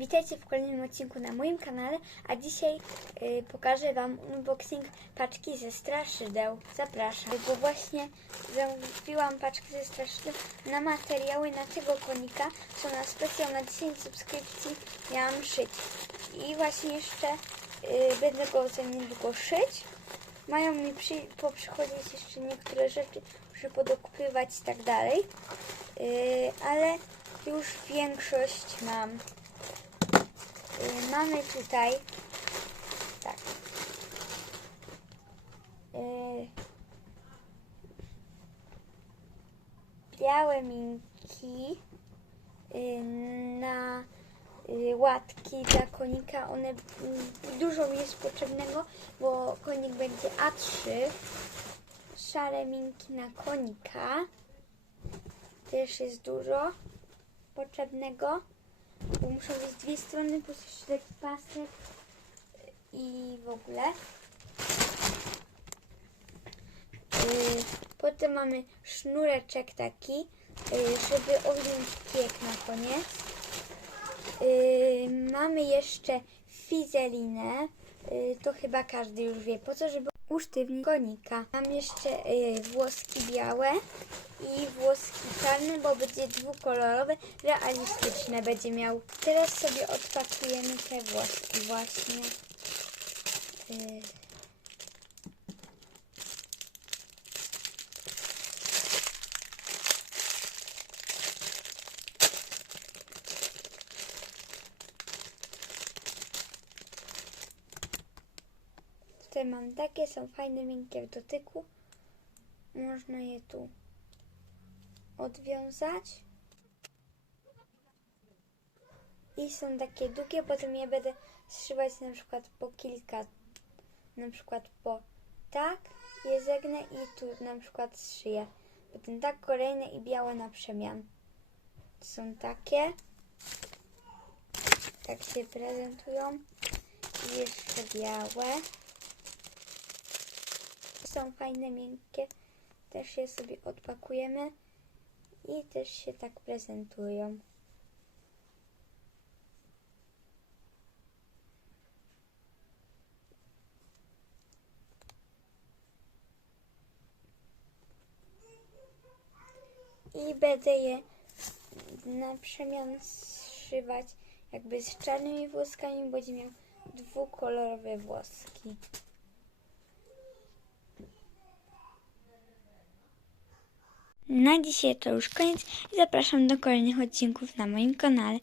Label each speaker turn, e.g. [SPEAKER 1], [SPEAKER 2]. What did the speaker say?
[SPEAKER 1] Witajcie w kolejnym odcinku na moim kanale, a dzisiaj y, pokażę Wam unboxing paczki ze straszydeł. Zapraszam, bo właśnie zamówiłam paczkę ze straszydeł na materiały na tego konika, co na specjal na 10 subskrypcji miałam szyć. I właśnie jeszcze y, będę go za niedługo szyć. Mają mi przy, poprzychodzić jeszcze niektóre rzeczy, muszę podokupywać i tak dalej. Y, ale już większość mam. Y, mamy tutaj tak. Y, białe minki y, na łatki dla konika. One mm, dużo jest potrzebnego, bo konik będzie A3. Szare minki na konika. Też jest dużo potrzebnego. Bo muszą być dwie strony, plus jeszcze taki pasek i w ogóle. Yy, Potem mamy sznureczek taki, yy, żeby owinąć piek na koniec. Yy, Mamy jeszcze fizelinę. To chyba każdy już wie. Po co, żeby usztywnić konika. Mam jeszcze yy, włoski białe i włoski czarne, bo będzie dwukolorowe, realistyczne będzie miał. Teraz sobie odpakujemy te włoski właśnie. Yy. Tutaj mam takie, są fajne, miękkie w dotyku. Można je tu odwiązać. I są takie długie, potem je będę zszywać na przykład po kilka, na przykład po tak, je zegnę i tu na przykład zszyję. Potem tak kolejne i białe na przemian. Są takie. Tak się prezentują. I jeszcze białe. Są fajne, miękkie. Też je sobie odpakujemy i też się tak prezentują. I będę je na przemian zszywać jakby z czarnymi włoskami, będzie miał dwukolorowe włoski. Na dzisiaj to już koniec i zapraszam do kolejnych odcinków na moim kanale.